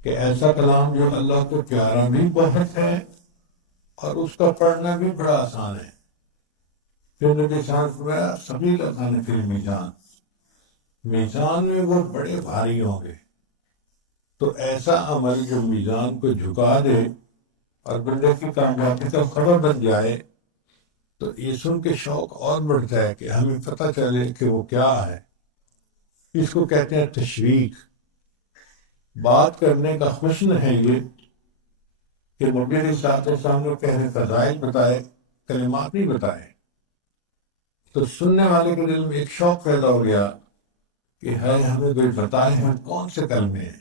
کہ ایسا کلام جو اللہ کو پیارا بھی بہت ہے اور اس کا پڑھنا بھی بڑا آسان ہے۔ پھر نبی صاحب فرمایا ثقیل کھانے فی المیزان، میزان میں وہ بڑے بھاری ہوں گے۔ تو ایسا عمل جو میزان کو جھکا دے اور بندے کی کامیابی کا سبب بن جائے، تو یہ سن کے شوق اور بڑھتا ہے کہ ہمیں پتہ چلے کہ وہ کیا ہے۔ اس کو کہتے ہیں تشویق۔ بات کرنے کا حسن ہے یہ کہ نبی علیہ الصلوۃ والسلام نے پہلے فضائل بتائے، کلمات نہیں بتائے، تو سننے والے کے دل میں ایک شوق پیدا ہو گیا کہ ہے ہمیں کوئی بتائے ہیں کون سے کلمے ہیں۔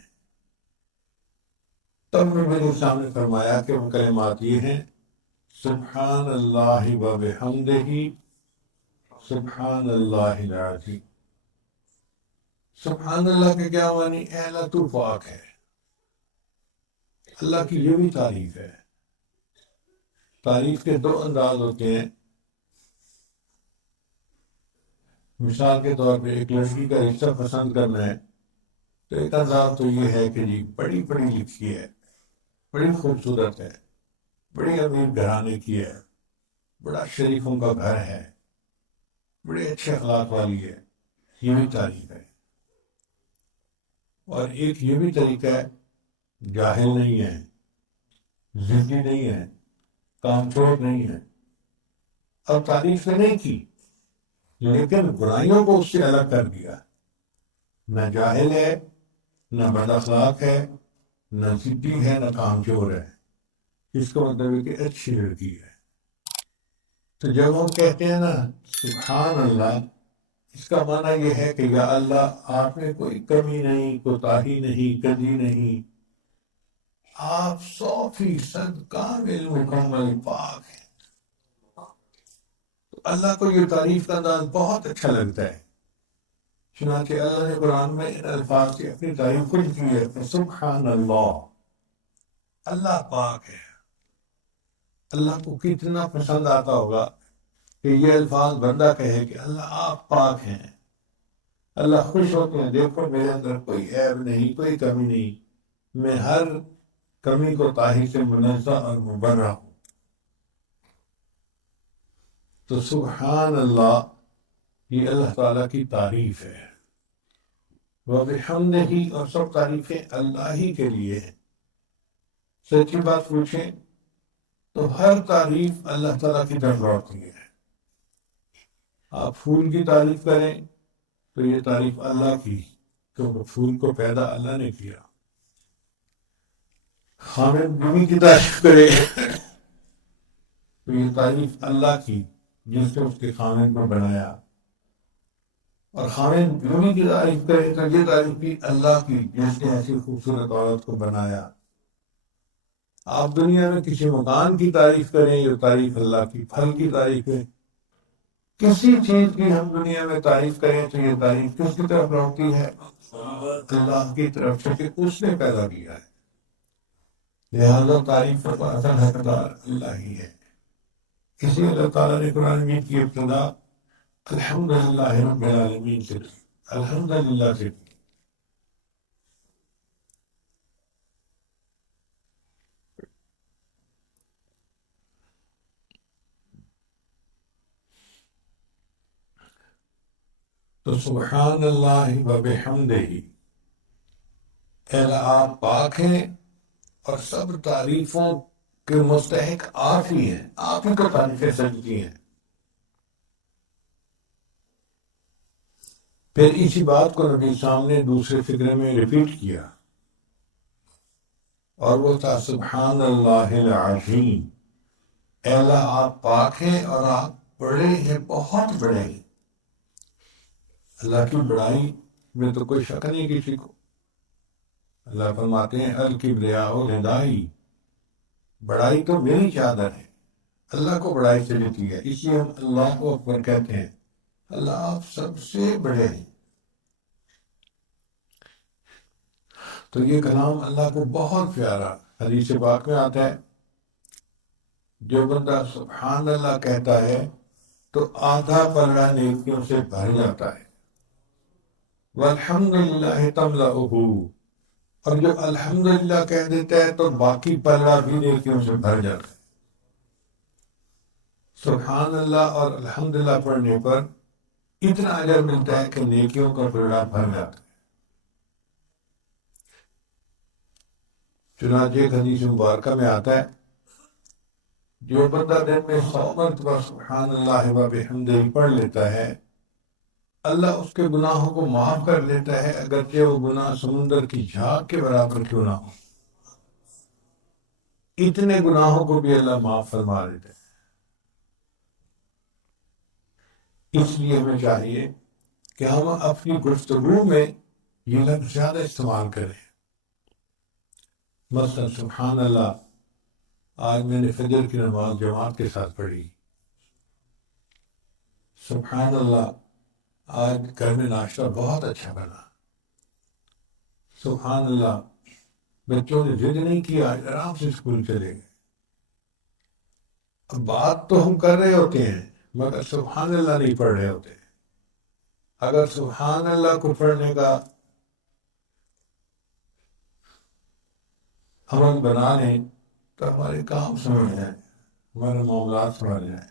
تب نبی علیہ السلام نے فرمایا کہ وہ کلمات یہ ہیں: سبحان اللہ و بحمدہ، سبحان اللہ العظیم۔ سبحان اللہ کے کیا معنی؟ اے اللہ تو پاک ہے۔ اللہ کی یہ بھی تعریف ہے۔ تعریف کے دو انداز ہوتے ہیں۔ مثال کے طور پہ ایک لڑکی کا رشتہ پسند کرنا ہے تو ایک انداز تو یہ ہے کہ جی بڑی پڑھی لکھی ہے، بڑی خوبصورت ہے، بڑی امیر گھرانے کی ہے، بڑا شریفوں کا گھر ہے، بڑے اچھے اخلاق والی ہے، یہ بھی تعریف ہے۔ اور ایک یہ بھی طریقہ ہے، جاہل نہیں ہے، ضدی نہیں ہے، کام چور نہیں ہے، اب تعریف تو نہیں کی لیکن برائیوں کو اس سے الگ کر دیا۔ نہ جاہل ہے، نہ بد اخلاق ہے، نہ ضدی ہے، نہ کام چور ہے۔ اس کا مطلب ہے کہ اچھی لڑکی ہے۔ تو جب ہم کہتے ہیں نا سبحان اللہ، اس کا معنی یہ ہے کہ یا اللہ آپ میں کوئی کمی نہیں، کوتاہی نہیں، کجی نہیں، آپ 100% کامل مکمل پاک ہیں۔ تو اللہ کو یہ تعریف کا انداز بہت اچھا لگتا ہے، چنانچہ اللہ نے قرآن میں ان الفاظ کی اپنی تعریف خود کی ہے، سبحان اللہ، اللہ پاک ہے۔ اللہ کو کتنا پسند آتا ہوگا کہ یہ الفاظ بندہ کہے کہ اللہ آپ پاک ہیں۔ اللہ خوش ہوتے ہیں، دیکھو میرے اندر کوئی عیب نہیں، کوئی کمی نہیں، میں ہر کمی کو طاہر سے منزہ اور مبرہ ہوں۔ تو سبحان اللہ یہ اللہ تعالیٰ کی تعریف ہے۔ وَبِحَمْدِهِ، اور سب تعریفیں اللہ ہی کے لیے ہیں۔ سچی بات پوچھیں تو ہر تعریف اللہ تعالیٰ کی طرف لوٹتی ہے۔ آپ پھول کی تعریف کریں تو یہ تعریف اللہ کی، کیونکہ پھول کو پیدا اللہ نے کیا۔ خامد بیوی کی تعریف کرے تو یہ تعریف اللہ کی، جس نے اس کے خامد کو بنایا۔ اور خامد بیوی کی تعریف کرے تو یہ تعریف بھی اللہ کی، جس نے ایسی خوبصورت عورت کو بنایا۔ آپ دنیا میں کسی مکان کی تعریف کریں، یہ تعریف اللہ کی۔ پھل کی تعریف ہے، کسی چیز کی ہم دنیا میں تعریف کریں تو یہ تعریف کس کی طرف لوٹتی ہے؟ اللہ کی طرف سے، کہ اس نے پیدا کیا ہے۔ لہذا تعریف کا اصل حقدار اللہ ہی ہے۔ اسی اللہ تعالیٰ نے قرآن میں کی ابتدا الحمدللہ رب العالمین سے کی، الحمدللہ سے کی۔ تو سبحان اللہ و بحمدہ، اے اللہ آپ پاک ہیں اور سب تعریفوں کے مستحق آپ ہی ہیں، آپ ہی کو تعریفیں سجتی ہیں۔ پھر اسی بات کو نبی سامنے دوسرے فقرے میں ریپیٹ کیا، اور وہ تھا سبحان اللہ العظیم، اے اللہ آپ پاک ہیں اور آپ بڑے ہیں، بہت بڑے ہیں۔ اللہ کی بڑائی میں تو کوئی شک نہیں کسی کو۔ اللہ فرماتے ہیں الکبریاء ردائی، بڑائی تو میری چادر ہے۔ اللہ کو بڑائی سے لیتی ہے، اس لیے ہم اللہ کو اکبر کہتے ہیں۔ اللہ آپ سب سے بڑے ہیں۔ تو یہ کلام اللہ کو بہت پیارا، حدیث پاک میں آتا ہے جو بندہ سبحان اللہ کہتا ہے تو آدھا پلڑا نیکیوں سے بھر جاتا ہے۔ والحمدللہ تملأہ، اور جب الحمدللہ کہہ دیتا ہے تو باقی پلڑا بھی نیکیوں سے بھر جاتا ہے۔ سبحان اللہ اور الحمدللہ پڑھنے پر اتنا اجر ملتا ہے کہ نیکیوں کا پلڑا بھر جاتا ہے۔ چنانچہ ایک حدیث مبارکہ میں آتا ہے جو بندہ دن میں 100 مرتبہ سبحان اللہ و بحمدہ پڑھ لیتا ہے، اللہ اس کے گناہوں کو معاف کر لیتا ہے، اگرچہ وہ گناہ سمندر کی جھاگ کے برابر کیوں نہ ہو، اتنے گناہوں کو بھی اللہ معاف فرما دیتا ہے۔ اس لیے ہمیں چاہیے کہ ہم اپنی گفتگو میں یہ لفظ زیادہ استعمال کریں۔ مثلا سبحان اللہ، آج میں نے فجر کی نماز جماعت کے ساتھ پڑھی۔ سبحان اللہ، آج گھر میں ناشتہ بہت اچھا بنا۔ سبحان اللہ، بچوں نے ضد نہیں کیا، آج آرام سے اسکول چلے گئے۔ اب بات تو ہم کر رہے ہوتے ہیں مگر سبحان اللہ نہیں پڑھ رہے ہوتے۔ اگر سبحان اللہ کو پڑھنے کا عمل بنا لیں تو ہمارے کام سمجھ جائیں، ہمارے معاملات سمجھ جائیں۔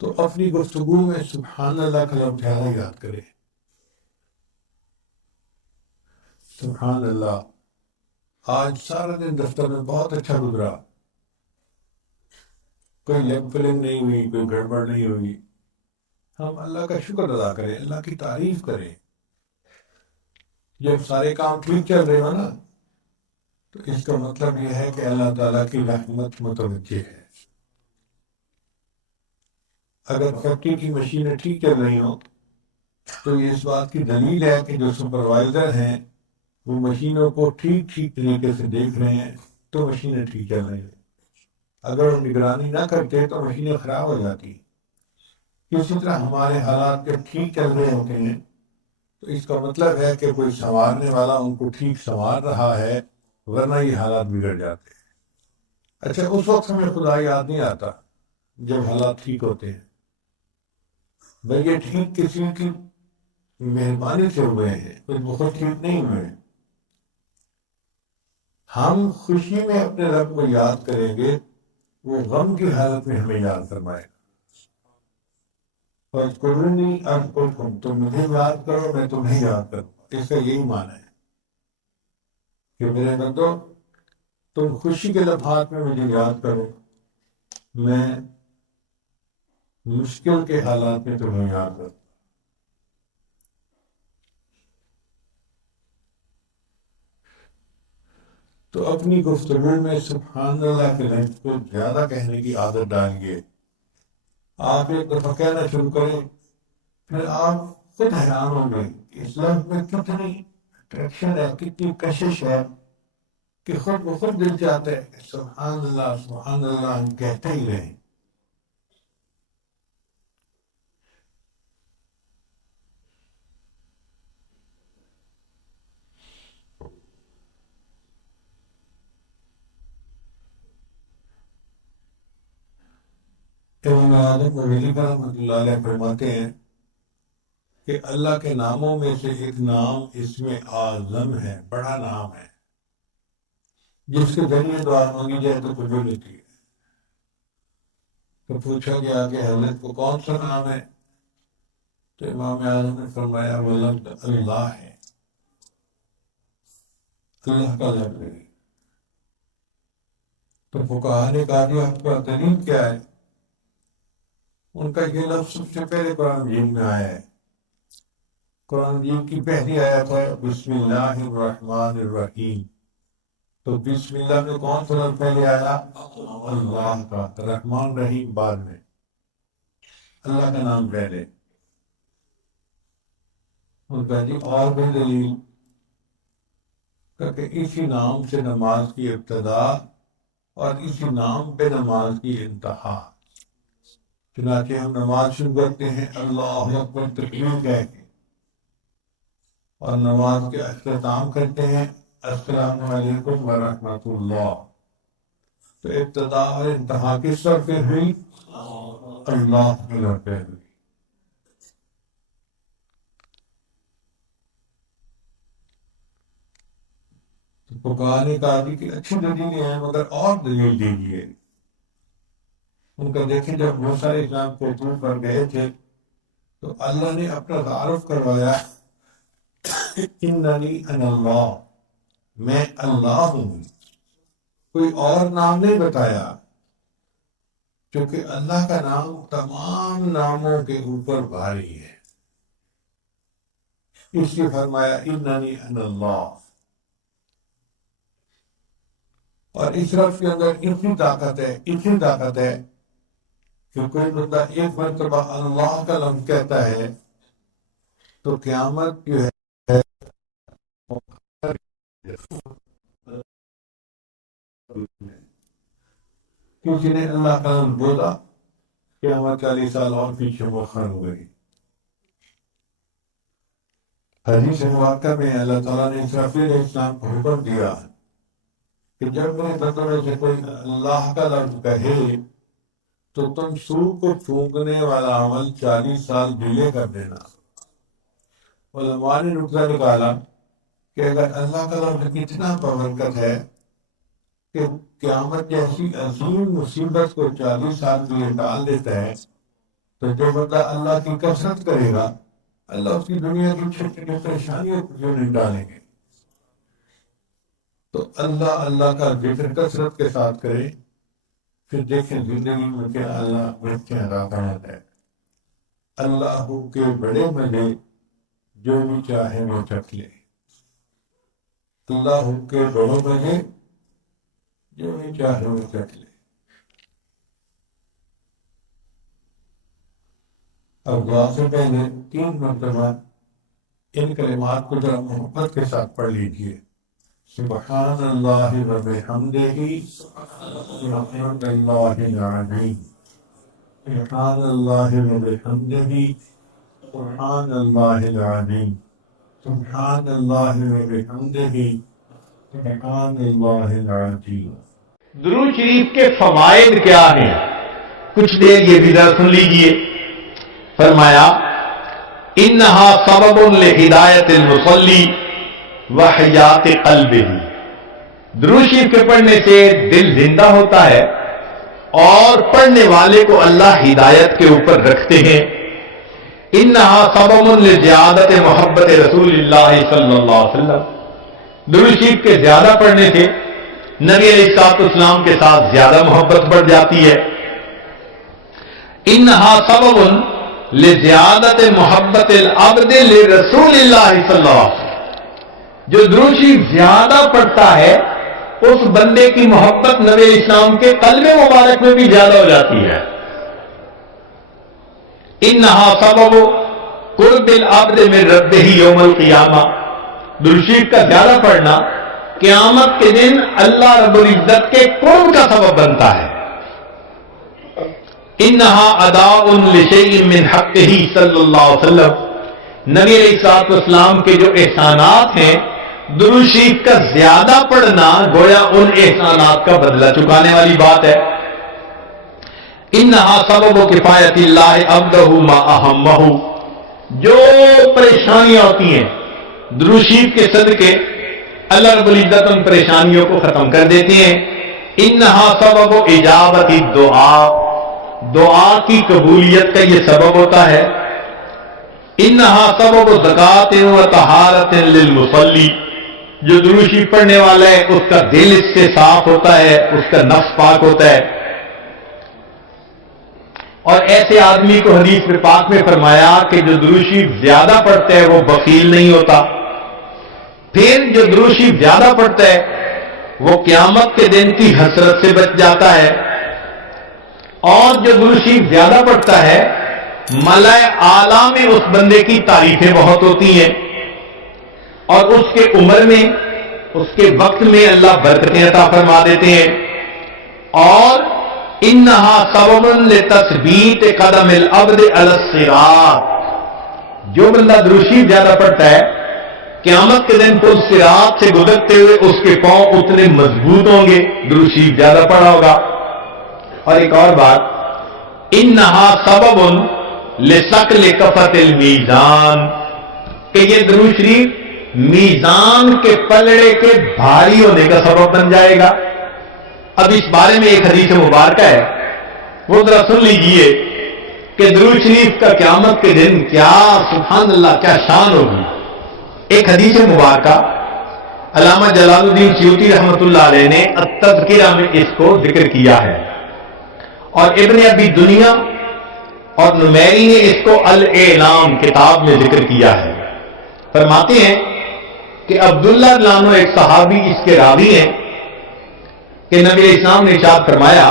تو اپنی گفتگو میں سبحان اللہ کا لفظ زیادہ یاد کریں۔ سبحان اللہ، آج سارا دن دفتر میں بہت اچھا گزرا، کوئی لیگ پلنگ نہیں ہوئی، کوئی گڑبڑ نہیں ہوئی۔ ہم اللہ کا شکر ادا کریں، اللہ کی تعریف کریں۔ جب سارے کام ٹھیک چل رہے ہو نا تو اس کا مطلب یہ ہے کہ اللہ تعالیٰ کی رحمت متوجہ ہے۔ اگر فیکٹری کی مشینیں ٹھیک چل رہی ہوں تو یہ اس بات کی دلیل ہے کہ جو سپروائزر ہیں وہ مشینوں کو ٹھیک طریقے سے دیکھ رہے ہیں تو مشینیں ٹھیک چل رہی ہیں۔ اگر وہ نگرانی نہ کرتے تو مشینیں خراب ہو جاتی۔ اسی طرح ہمارے حالات جب ٹھیک چل رہے ہوتے ہیں تو اس کا مطلب ہے کہ کوئی سنوارنے والا ان کو ٹھیک سنوار رہا ہے، ورنہ یہ حالات بگڑ جاتے ہیں۔ اچھا، اس وقت ہمیں خدا یاد نہیں آتا جب حالات ٹھیک ہوتے ہیں، بھئی یہ ٹھیک کسی کی مہربانی سے ہوئے ہیں، کچھ بہت ٹھیک نہیں ہوئے ہیں۔ ہم خوشی میں اپنے رب کو یاد کریں گے، وہ غم کی حالت میں ہمیں یاد فرمائے گا۔ فَاذْكُرُونِي أَذْكُرْكُمْ، تم مجھے یاد کرو میں تمہیں یاد کروں۔ اس کا یہی معنی ہے کہ میرے بندو تم خوشی کے لمحات میں مجھے یاد کرو، میں مشکل کے حالات میں تمہیں یاد کروں۔ تو اپنی گفتگو میں سبحان اللہ کے لفظ کو زیادہ کہنے کی عادت ڈالیے۔ آپ ایک دفعہ کہنا شروع کریں، پھر آپ خود حیران ہوں گے کہ اس لفظ میں کتنی اٹریکشن ہے، کتنی کشش ہے کہ خود بخود دل چاہتا ہے کہ سبحان اللہ ہم کہتے ہی رہیں۔ امام اعظم ابو رحمۃ اللہ علیہ فرماتے ہیں کہ اللہ کے ناموں میں سے ایک نام اسم اعظم ہے، بڑا نام ہے، جس کے ذریعے دعا مانگی جائے تو قبول ہوتی ہے۔ تو پوچھا گیا کہ حضرت کو کون سا نام ہے؟ تو امام اعظم نے فرمایا وہ لفظ اللہ ہے، اللہ کا لفظ ہے۔ تو فقہا نے کہا کہ آپ کا دلیل کیا ہے؟ ان کا یہ لفظ سب سے پہلے قرآن مجید میں آیا ہے۔ قرآن مجید کی پہلی آیت ہے بسم اللہ الرحمن الرحیم۔ تو بسم اللہ میں کون سا لفظ پہلے آیا؟ اللہ کا، رحمان رحیم بعد میں، اللہ کا نام پہلے۔ ان کا جی اور بھی دلیل کہ اسی نام سے نماز کی ابتدا اور اسی نام پہ نماز کی انتہا۔ چنانچہ ہم نماز شروع کرتے ہیں اللہ اکبر تکبیر کہہ کے، اور نماز کے اختتام کرتے ہیں السلام علیکم ورحمۃ اللہ۔ تو ابتدا اور انتہا کس طرف پہ ہوئی؟ اللہ کی طرف پہ ہوئی۔ فقہا نے کہا کہ اچھی دلیلیں ہیں مگر اور دلیل دیجیے. ان کا دیکھیں جب موسیٰ علیہ السلام کو طور پر گئے تھے تو اللہ نے اپنا تعارف کروایا، اننی انا اللہ، میں اللہ ہوں. کوئی اور نام نہیں بتایا، کیونکہ اللہ کا نام تمام ناموں کے اوپر بھاری ہے. اس لیے فرمایا اننی انا اللہ. اور اس لفظ کے اندر اتنی طاقت ہے کہ کوئی بندہ ایک مرتبہ اللہ کا لفظ کہتا ہے تو قیامت جو ہے کسی نے اللہ کا لفظ بولا قیامت 40 سال اور پیچھے مؤخر ہو گئی. حدیث مبارکہ میں اللہ تعالیٰ نے اسرافیل علیہ السلام کو حکم دیا کہ جب میرے بندوں میں سے کوئی اللہ کا لفظ کہے تو تم سور کو پھونکنے والا عمل 40 سال ڈیلے کر دینا. علماء نے نقطہ نکالا کہ اگر اللہ کا لفظ اتنا بابرکت ہے کہ قیامت جیسی عظیم مصیبت کو 40 سال کے لیے ٹال دیتا ہے، تو جو بندہ اللہ کی کثرت کرے گا اللہ اس کی دنیا کی چھوٹی چھوٹی پریشانیوں کو کیوں نہیں ڈالیں گے. تو اللہ کا ذکر کثرت کے ساتھ کرے، پھر دیکھیں زندگی میں کیا اللہ بچے عطا ہے. اللہ کے بڑے مزے جو بھی چاہے وہ چکھ لے. اللہ کے بڑے مزے جو بھی چاہے وہ چکھ لے. اب دعا سے پہلے 3 مرتبہ ان کلمات کو ذرا محبت کے ساتھ پڑھ لیجیے. سبحان اللہ و بحمدہ سبحان اللہ العظیم. سبحان اللہ و بحمدہ سبحان اللہ العظیم. سبحان اللہ و بحمدہ سبحان اللہ العظیم. درود شریف کے فوائد کیا ہیں؟ کچھ دیر یہ بھی ذرا سن لیجئے. فرمایا انہا سبب لہدایت المصلی وحیات قلبہ. درود شریف کے پڑھنے سے دل زندہ ہوتا ہے اور پڑھنے والے کو اللہ ہدایت کے اوپر رکھتے ہیں. انہا سبب لزیادت محبت رسول اللہ صلی اللہ علیہ وسلم. درود شریف کے زیادہ پڑھنے سے نبی علیہ السلام کے ساتھ زیادہ محبت بڑھ جاتی ہے. انہا سبب لزیادت محبت العبد لرسول اللہ صلی اللہ علیہ وسلم. جو درود شریف زیادہ پڑھتا ہے اس بندے کی محبت نبی علیہ السلام کے قلب مبارک میں بھی زیادہ ہو جاتی ہے. انہا سبب قرب العبد من ربہ یوم القیامہ. درود شریف کا زیادہ پڑھنا قیامت کے دن اللہ رب العزت کے قرب کا سبب بنتا ہے. انہا اداء لشیء من حقہ صلی اللہ علیہ وسلم. نبی علیہ السلام کے جو احسانات ہیں درود شریف کا زیادہ پڑھنا گویا ان احسانات کا بدلہ چکانے والی بات ہے. انہا سبب کفایت اللہ عبدہ ما اہمہ. جو پریشانیاں ہوتی ہیں درود شریف کے صدقے اللہ رب العزت ان پریشانیوں کو ختم کر دیتے ہیں. انہا سبب اجابت الدعاء. دعا کی قبولیت کا یہ سبب ہوتا ہے. انہا سبب زکوٰۃ و طہارت للمصلی. جو درود شریف پڑھنے والا ہے اس کا دل اس سے صاف ہوتا ہے، اس کا نفس پاک ہوتا ہے. اور ایسے آدمی کو حدیث میں پاک میں فرمایا کہ جو درود شریف زیادہ پڑھتا ہے وہ بخیل نہیں ہوتا. پھر جو درود شریف زیادہ پڑھتا ہے وہ قیامت کے دن کی حسرت سے بچ جاتا ہے. اور جو درود شریف زیادہ پڑھتا ہے ملائے اعلیٰ میں اس بندے کی تعریفیں بہت ہوتی ہیں اور اس کے عمر میں اس کے وقت میں اللہ برکتیں عطا فرما دیتے ہیں. اور انہا سبب لتثبیت قدم العبد علی الصراط. جو بندہ درود شریف زیادہ پڑھتا ہے قیامت کے دن پل صراط سے گزرتے ہوئے اس کے پاؤں اتنے مضبوط ہوں گے درود شریف زیادہ پڑھا ہوگا. اور ایک اور بات، انہا سبب لثقل کفۃ المیزان. کہ یہ درود شریف میزان کے پلڑے کے بھاری ہونے کا سبب بن جائے گا. اب اس بارے میں ایک حدیث مبارکہ ہے, وہ ذرا سن لیجئے کہ درود شریف کا قیامت کے دن کیا سبحان اللہ کیا شان ہوگی. ایک حدیث مبارکہ علامہ جلال الدین سیوطی رحمۃ اللہ علیہ نے التذکرہ میں اس کو ذکر کیا ہے, اور ابن ابی دنیا اور نمیری نے اس کو الاعلام کتاب میں ذکر کیا ہے. فرماتے ہیں کہ عبداللہ لانو ایک صحابی اس کے راوی ہیں کہ نبی اسلام نے ارشاد فرمایا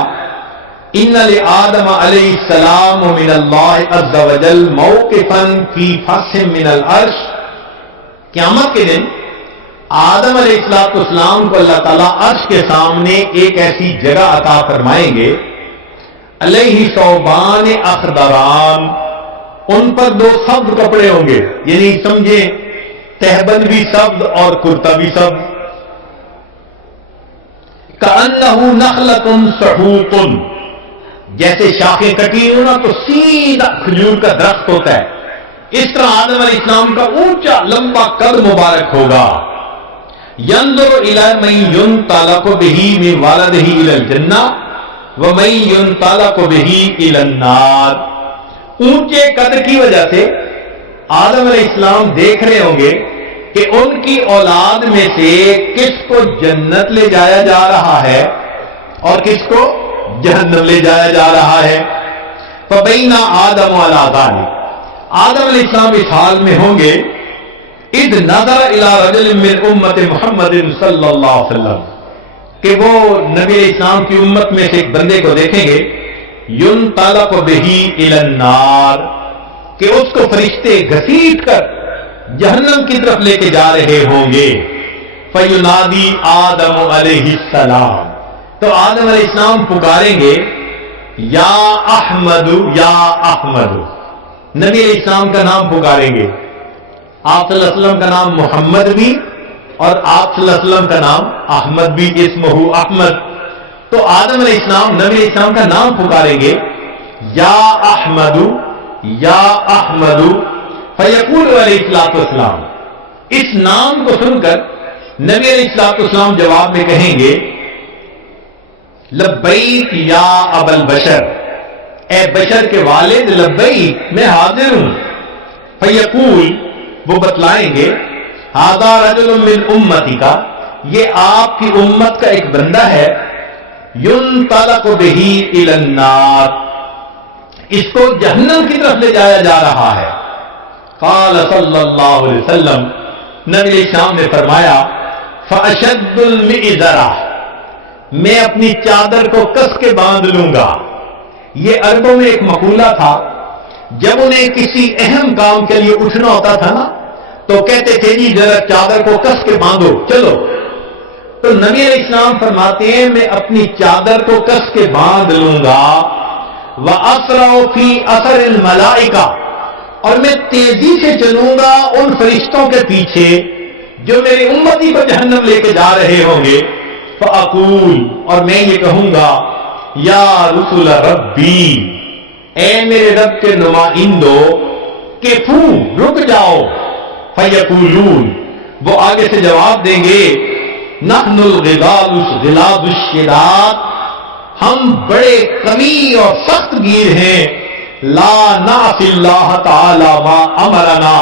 ان لآدم علیہ السلام من اللہ عز وجل موقفا فی فرش من العرش. قیامت کے دن آدم علیہ السلام کو اللہ تعالیٰ عرش کے سامنے ایک ایسی جگہ عطا فرمائیں گے, علیہ ثوبان اخضران, ان پر 2 سبز کپڑے ہوں گے, یعنی سمجھیں تہبند بھی سبز اور کرتا بھی سبز. کأنہ نخلۃ صحوق, جیسے شاخیں کٹی ہوں نا تو سیدھا کھجور کا درخت ہوتا ہے, اس طرح آدم علیہ السلام کا اونچا لمبا قد مبارک ہوگا. ينظر الى من ينطلق به من والده الى الجنہ ومن ينطلق به الى النار. اونچے قد کی وجہ سے آدم علیہ السلام دیکھ رہے ہوں گے کہ ان کی اولاد میں سے کس کو جنت لے جایا جا رہا ہے اور کس کو جہنم لے جایا جا رہا ہے. فبین آدم علی ذلک, آدم علیہ السلام اس حال میں ہوں گے اذ نظر الی رجل من امت محمد صلی اللہ علیہ وسلم, کہ وہ نبی علیہ السلام کی امت میں سے ایک بندے کو دیکھیں گے, ينطلق به الی النار, کہ اس کو فرشتے گھسیٹ کر جہنم کی طرف لے کے جا رہے ہوں گے. فینادی آدم علیہ السلام, تو آدم علیہ السلام پکاریں گے یا احمد یا احمد, نبی علیہ السلام کا نام پکاریں گے. آپ صلی اللہ علیہ وسلم کا نام محمد بھی اور آپ صلی اللہ علیہ وسلم کا نام احمد بھی, اسمہ احمد. تو آدم علیہ السلام نبی علیہ السلام کا نام پکاریں گے یا احمد یا احمد. فیقول علیہ السلام, اس نام کو سن کر نبی علیہ السلام جواب میں کہیں گے لبیک یا ابا البشر, اے بشر کے والد لبیک میں حاضر ہوں. فیقول, وہ بتلائیں گے ھذا رجل من امتی کا, یہ آپ کی امت کا ایک بندہ ہے, ينطلق به الی النار, اس کو جہنم کی طرف لے جایا جا رہا ہے. قال صلی اللہ علیہ وسلم, نبی علیہ السلام نے فرمایا فاشد المئزرہ, میں اپنی چادر کو کس کے باندھ لوں گا. یہ عربوں میں ایک مقولہ تھا, جب انہیں کسی اہم کام کے لیے اٹھنا ہوتا تھا نا تو کہتے تھے جی ذرا چادر کو کس کے باندھو چلو. تو نبی علیہ السلام فرماتے ہیں میں اپنی چادر کو کس کے باندھ لوں گا. وَأَسْرَعُ فِي أَثَرِ الْمَلَائِكَةِ, اور میں تیزی سے چلوں گا ان فرشتوں کے پیچھے جو میری امتی کو جہنم لے کے جا رہے ہوں گے. فَأَقُولُ, اور میں یہ کہوں گا یا رسول ربی, اے میرے رب کے نمائندو, کفو رک جاؤ. فیقولون, وہ آگے سے جواب دیں گے نحن الغلاظ الشداد, ہم بڑے قوی اور سخت گیر ہیں. لا نعصی اللہ تعالی ما امرنا,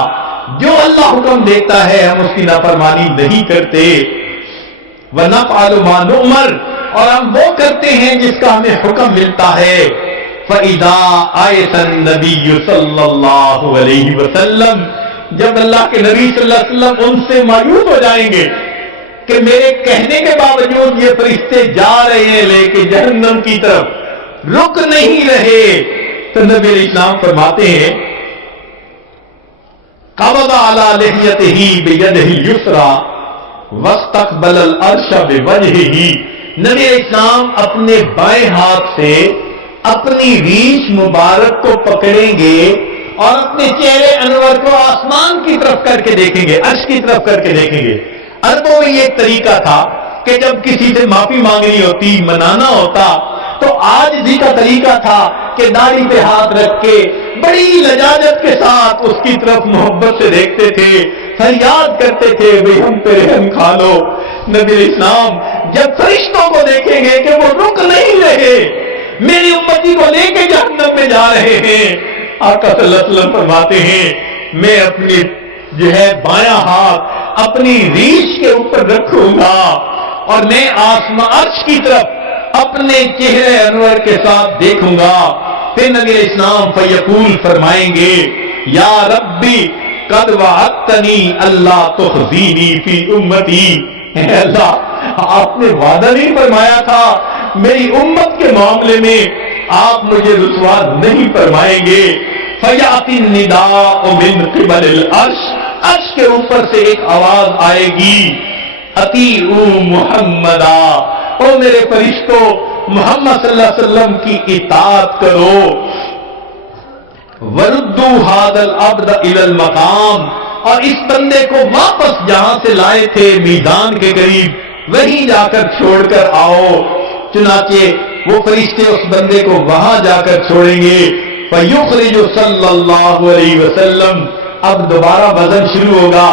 جو اللہ حکم دیتا ہے ہم اس کی نافرمانی نہیں کرتے. ونفعل ما نؤمر, اور ہم وہ کرتے ہیں جس کا ہمیں حکم ملتا ہے. فَإِذَا آیَةَ النَّبِيُّ صلی اللہ علیہ وسلم, جب اللہ کے نبی صلی اللہ علیہ وسلم ان سے مایوس ہو جائیں گے کہ میرے کہنے کے باوجود یہ فرشتے جا رہے ہیں لے کے جہنم کی طرف, رک نہیں رہے, تو نبی علیہ السلام فرماتے ہیں قبض علی لحیتہ بیدہ الیسریٰ واستقبل العرش بوجہہ, نبی علیہ السلام اپنے بائیں ہاتھ سے اپنی ریش مبارک کو پکڑیں گے اور اپنے چہرے انور کو آسمان کی طرف کر کے دیکھیں گے, عرش کی طرف کر کے دیکھیں گے. عربوں میں یہ ایک طریقہ تھا کہ جب کسی سے معافی مانگنی ہوتی, منانا ہوتا, تو آج کا طریقہ تھا کہ داڑھی پہ ہاتھ رکھ کے بڑی لجاجت کے ساتھ اس کی طرف محبت سے دیکھتے تھے. فریاد کرتے تھے بھئی ہم پہ رحم کھا لو. نبی علیہ السلام جب فرشتوں کو دیکھیں گے کہ وہ رک نہیں رہے، میری امتی کو لے کے جہنم میں جا رہے ہیں، آقا صلی اللہ علیہ وسلم فرماتے ہیں میں اپنی بایاں ہاتھ اپنی ریش کے اوپر رکھوں گا اور میں آسمان عرش کی طرف اپنے چہرے انور کے ساتھ دیکھوں گا. پھر نبی علیہ السلام فیقول فرمائیں گے یا ربی قد وعدتنی اللہ تخزینی فی امتی. اے اللہ آپ نے وعدہ نہیں فرمایا تھا میری امت کے معاملے میں آپ مجھے رسوا نہیں فرمائیں گے. فیاتی النداء من قبل العرش، عرش کے اوپر سے ایک آواز آئے گی اطیعوا محمدا، او میرے فرشتوں محمد صلی اللہ علیہ وسلم کی اطاعت کرو. وردوا هذا العبد الى المقام، اور اس بندے کو واپس جہاں سے لائے تھے میدان کے قریب وہیں جا کر چھوڑ کر آؤ. چنانچہ وہ فرشتے اس بندے کو وہاں جا کر چھوڑیں گے. فیخرج صلی اللہ علیہ وسلم، اب دوبارہ وزن شروع ہوگا.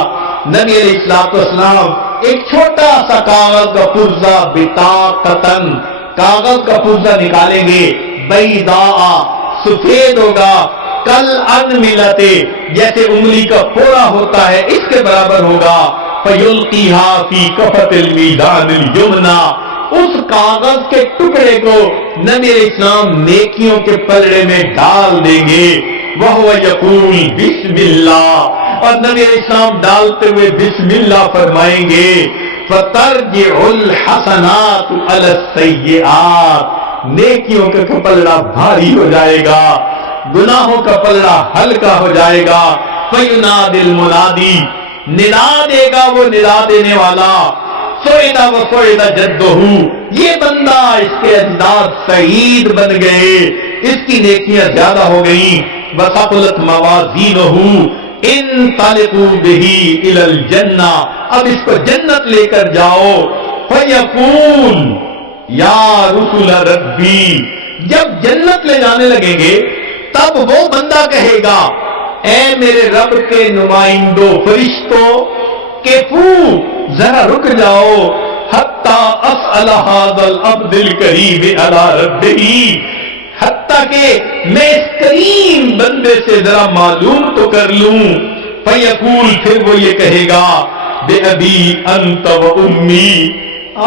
نبی علیہ السلام ایک چھوٹا سا کاغذ کا پرزہ بطاقتن، کاغذ کا پرزہ نکالیں گے. بیضاء، سفید ہوگا. کل انملتے، جیسے انگلی کا پھوڑا ہوتا ہے اس کے برابر ہوگا. فیلقیھا فی کفۃ المیدان الیمنی، اس کاغذ کے ٹکڑے کو نبی علیہ السلام نیکیوں کے پلڑے میں ڈال دیں گے. وہو یقول بسم اللہ، اور نبی علیہ السلام ڈالتے ہوئے بسم اللہ فرمائیں گے. فترجع الحسنات علی السیئات، نیکیوں کا پلڑا بھاری ہو جائے گا، گناہوں کا پلڑا ہلکا ہو جائے گا. فینادی المنادی، ندا دے گا وہ ندا دینے والا. سوئدہ و سوئدہ جدہ، یہ بندہ اس کے اجداد سعید بن گئے، اس کی نیکیاں زیادہ ہو گئیں. وثقلت موازینہ، انطلقوا بہ الی الجنہ، اب اس کو جنت لے کر جاؤ. فیقول یا رسول ربی، جب جنت لے جانے لگیں گے تب وہ بندہ کہے گا اے میرے رب کے نمائندوں فرشتوں، کیفو ذرا رک جاؤ. حتی اسأل ھذا العبد الکریم علی ربہ، حتیٰ کہ میں اس کریم بندے سے ذرا معلوم تو کر لوں. فیقول، پھر وہ یہ کہے گا بأبی انت و امی،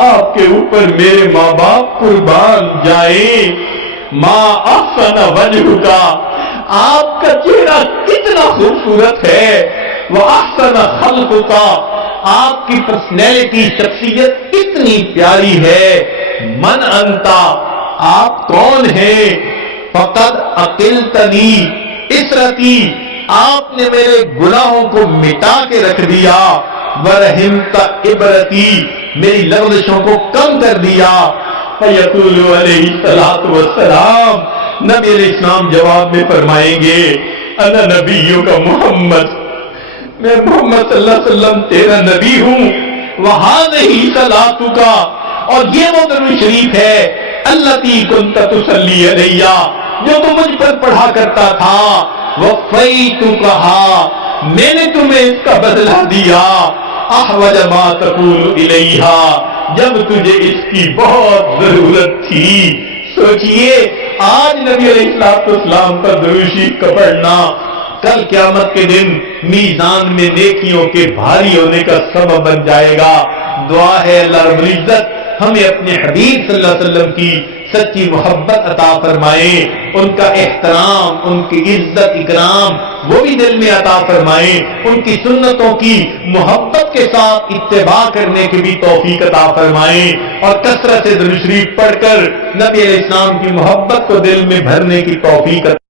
آپ کے اوپر میرے ماں باپ قربان جائیں. ما احسن وجہک، آپ کا چہرہ کتنا خوبصورت ہے. وَأَحْسَنَ خَلْقُكَ، آپ کی پرسنالٹی شخصیت اتنی پیاری ہے. من انتا، آپ کون ہیں. فَقَدْ أَقِلْتَنِي اِسْرَتِي، آپ نے میرے گناہوں کو مٹا کے رکھ دیا. وَرَحِمْتَ عِبْرَتِي، میری لغزشوں کو کم کر دیا. فَيَقُولُ عَلَيْهِ الصَّلَاةُ وَالسَّلَامُ، نبی علیہ السلام جواب میں فرمائیں گے انا نبیُّک محمد، میں محمد صلی اللہ علیہ وسلم تیرا نبی ہوں. وَهَذِهِ صَلَاتُكَ، اور یہ وہ درود شریف ہے الَّتِي كُنْتَ تُصَلِّي عَلَيَّ، جو تم مجھ پر پڑھا کرتا تھا. وَفَيْتُكَهَا، میں نے تمہیں اس کا بدلہ دیا. احوج ما تقول الیہا، جب تجھے اس کی بہت ضرورت تھی. سوچئے آج نبی علیہ السلام پر درود شریف کا پڑھنا کل قیامت کے دن میزان میں نیکیوں کے بھاری ہونے کا سبب بن جائے گا. دعا ہے اللہ رب العزت ہمیں اپنے حبیب صلی اللہ علیہ وسلم کی سچی محبت عطا فرمائے، ان کا احترام، ان کی عزت اکرام وہ بھی دل میں عطا فرمائے، ان کی سنتوں کی محبت کے ساتھ اتباع کرنے کی بھی توفیق عطا فرمائے، اور کثرت سے درود شریف پڑھ کر نبی علیہ السلام کی محبت کو دل میں بھرنے کی توفیق عطا